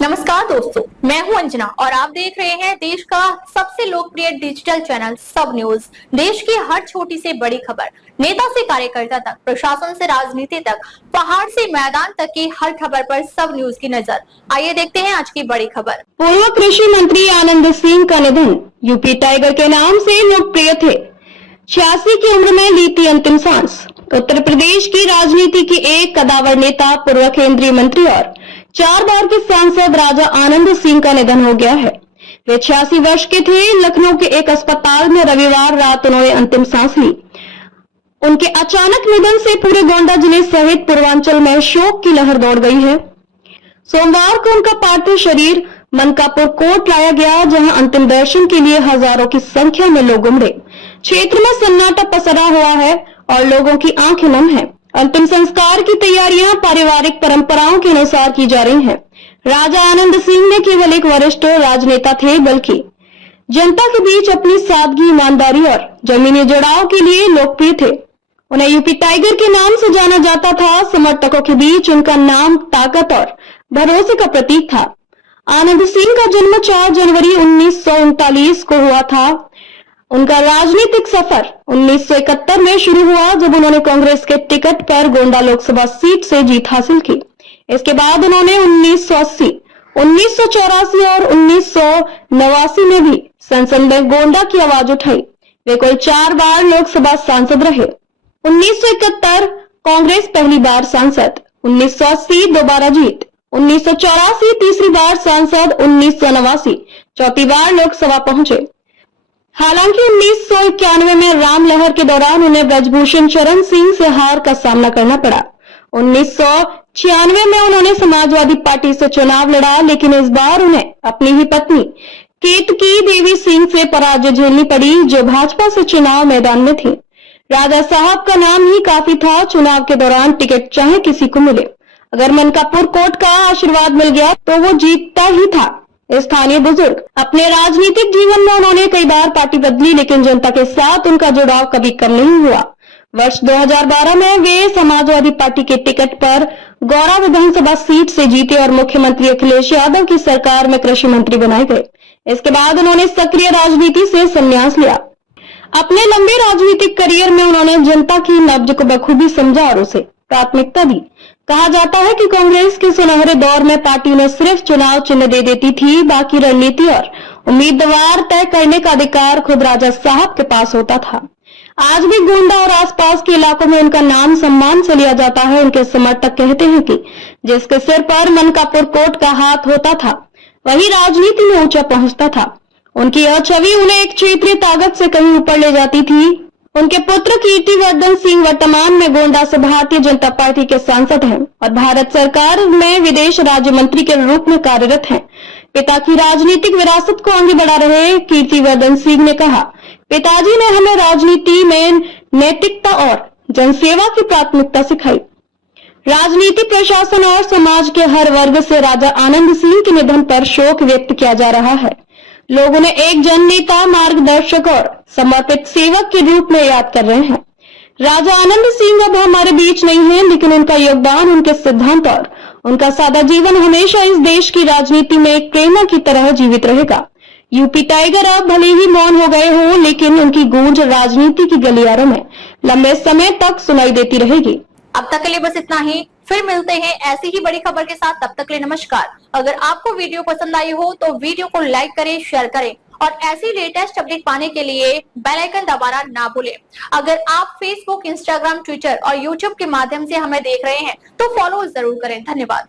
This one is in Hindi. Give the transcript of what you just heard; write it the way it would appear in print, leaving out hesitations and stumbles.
नमस्कार दोस्तों, मैं हूं अंजना और आप देख रहे हैं देश का सबसे लोकप्रिय डिजिटल चैनल सब न्यूज। देश की हर छोटी से बड़ी खबर, नेता से कार्यकर्ता तक, प्रशासन से राजनीति तक, पहाड़ से मैदान तक की हर खबर पर सब न्यूज की नजर। आइए देखते हैं आज की बड़ी खबर। पूर्व कृषि मंत्री आनंद सिंह का निधन। यूपी टाइगर के नाम से लोकप्रिय थे। 86 की उम्र में ली थी अंतिम सांस। उत्तर प्रदेश की राजनीति के एक कदावर नेता, पूर्व केंद्रीय मंत्री और 4 बार के सांसद राजा आनंद सिंह का निधन हो गया है। वे 86 वर्ष के थे। लखनऊ के एक अस्पताल में रविवार रात उन्होंने अंतिम सांस ली। उनके अचानक निधन से पूरे गोंडा जिले सहित पूर्वांचल में शोक की लहर दौड़ गई है। सोमवार को उनका पार्थिव शरीर मनकापुर कोर्ट लाया गया, जहां अंतिम दर्शन के लिए हजारों की संख्या में लोग उमड़े। क्षेत्र में सन्नाटा पसरा हुआ है और लोगों की आंखें नम हैं। अंतिम संस्कार की तैयारियां पारिवारिक परंपराओं के अनुसार की जा रही हैं। राजा आनंद सिंह ने केवल एक वरिष्ठ राजनेता थे, बल्कि जनता के बीच अपनी सादगी, ईमानदारी और जमीनी जुड़ाव के लिए लोकप्रिय थे। उन्हें यूपी टाइगर के नाम से जाना जाता था। समर्थकों के बीच उनका नाम ताकत और भरोसे का प्रतीक था। आनंद सिंह का जन्म 4 जनवरी 1939 को हुआ था। उनका राजनीतिक सफर 1971 में शुरू हुआ, जब उन्होंने कांग्रेस के टिकट पर गोंडा लोकसभा सीट से जीत हासिल की। इसके बाद उन्होंने 1980, 1984 और 1989 में भी संसद में गोंडा की आवाज उठाई। वे कुल 4 बार लोकसभा सांसद रहे। 1971 कांग्रेस पहली बार सांसद, 1980 दोबारा जीत, 1984 तीसरी बार सांसद, 1989 चौथी बार लोकसभा पहुंचे। हालांकि 1991 में राम लहर के दौरान उन्हें ब्रजभूषण शरण सिंह से हार का सामना करना पड़ा। 1996 में उन्होंने समाजवादी पार्टी से चुनाव लड़ा, लेकिन इस बार उन्हें अपनी ही पत्नी केतकी देवी सिंह से पराजय झेलनी पड़ी, जो भाजपा से चुनाव मैदान में थी। राजा साहब का नाम ही काफी था। चुनाव के दौरान टिकट चाहे किसी को मिले, अगर मनकापुर कोर्ट का आशीर्वाद मिल गया तो वो जीतता ही था। स्थानीय बुजुर्ग, अपने राजनीतिक जीवन में उन्होंने कई बार पार्टी बदली, लेकिन जनता के साथ उनका जुड़ाव कभी कम नहीं हुआ। वर्ष 2012 में वे समाजवादी पार्टी के टिकट पर गौरा विधानसभा सीट से जीते और मुख्यमंत्री अखिलेश यादव की सरकार में कृषि मंत्री बनाए गए। इसके बाद उन्होंने सक्रिय राजनीति से संन्यास लिया। अपने लंबे राजनीतिक करियर में उन्होंने जनता की नब्ज को बखूबी समझा और उसे प्राथमिकता दी। कहा जाता है कि कांग्रेस के सुनहरे दौर में पार्टी ने सिर्फ चुनाव चिन्ह दे देती थी, बाकी रणनीति और उम्मीदवार तय करने का अधिकार खुद राजा साहब के पास होता था। आज भी गोंडा और आसपास के इलाकों में उनका नाम सम्मान से लिया जाता है। उनके समर्थक कहते हैं कि जिसके सिर पर मनकापुर कोर्ट का हाथ होता था, वही राजनीति में ऊंचा पहुंचता था। उनकी यह छवि उन्हें एक क्षेत्रीय ताकत से कहीं ऊपर ले जाती थी। उनके पुत्र कीर्तिवर्धन सिंह वर्तमान में गोंडा से भारतीय जनता पार्टी के सांसद हैं और भारत सरकार में विदेश राज्य मंत्री के रूप में कार्यरत हैं। पिता की राजनीतिक विरासत को आगे बढ़ा रहे कीर्तिवर्धन सिंह ने कहा, पिताजी ने हमें राजनीति में नैतिकता और जनसेवा की प्राथमिकता सिखाई। राजनीति, प्रशासन और समाज के हर वर्ग से राजा आनंद सिंह के निधन पर शोक व्यक्त किया जा रहा है। लोग उन्हें एक जननेता, मार्गदर्शक और समर्पित सेवक के रूप में याद कर रहे हैं। राजा आनंद सिंह अब हमारे बीच नहीं है, लेकिन उनका योगदान, उनके सिद्धांत और उनका सादा जीवन हमेशा इस देश की राजनीति में एक प्रेरणा की तरह जीवित रहेगा। यूपी टाइगर अब भले ही मौन हो गए हों, लेकिन उनकी गूंज राजनीति की गलियारों में लंबे समय तक सुनाई देती रहेगी। अब तक के लिए बस इतना ही। फिर मिलते हैं ऐसी ही बड़ी खबर के साथ। तब तक के लिए नमस्कार। अगर आपको वीडियो पसंद आई हो तो वीडियो को लाइक करें, शेयर करें और ऐसी लेटेस्ट अपडेट पाने के लिए बेल आइकन दबाना ना भूलें। अगर आप फेसबुक, इंस्टाग्राम, ट्विटर और यूट्यूब के माध्यम से हमें देख रहे हैं तो फॉलो जरूर करें। धन्यवाद।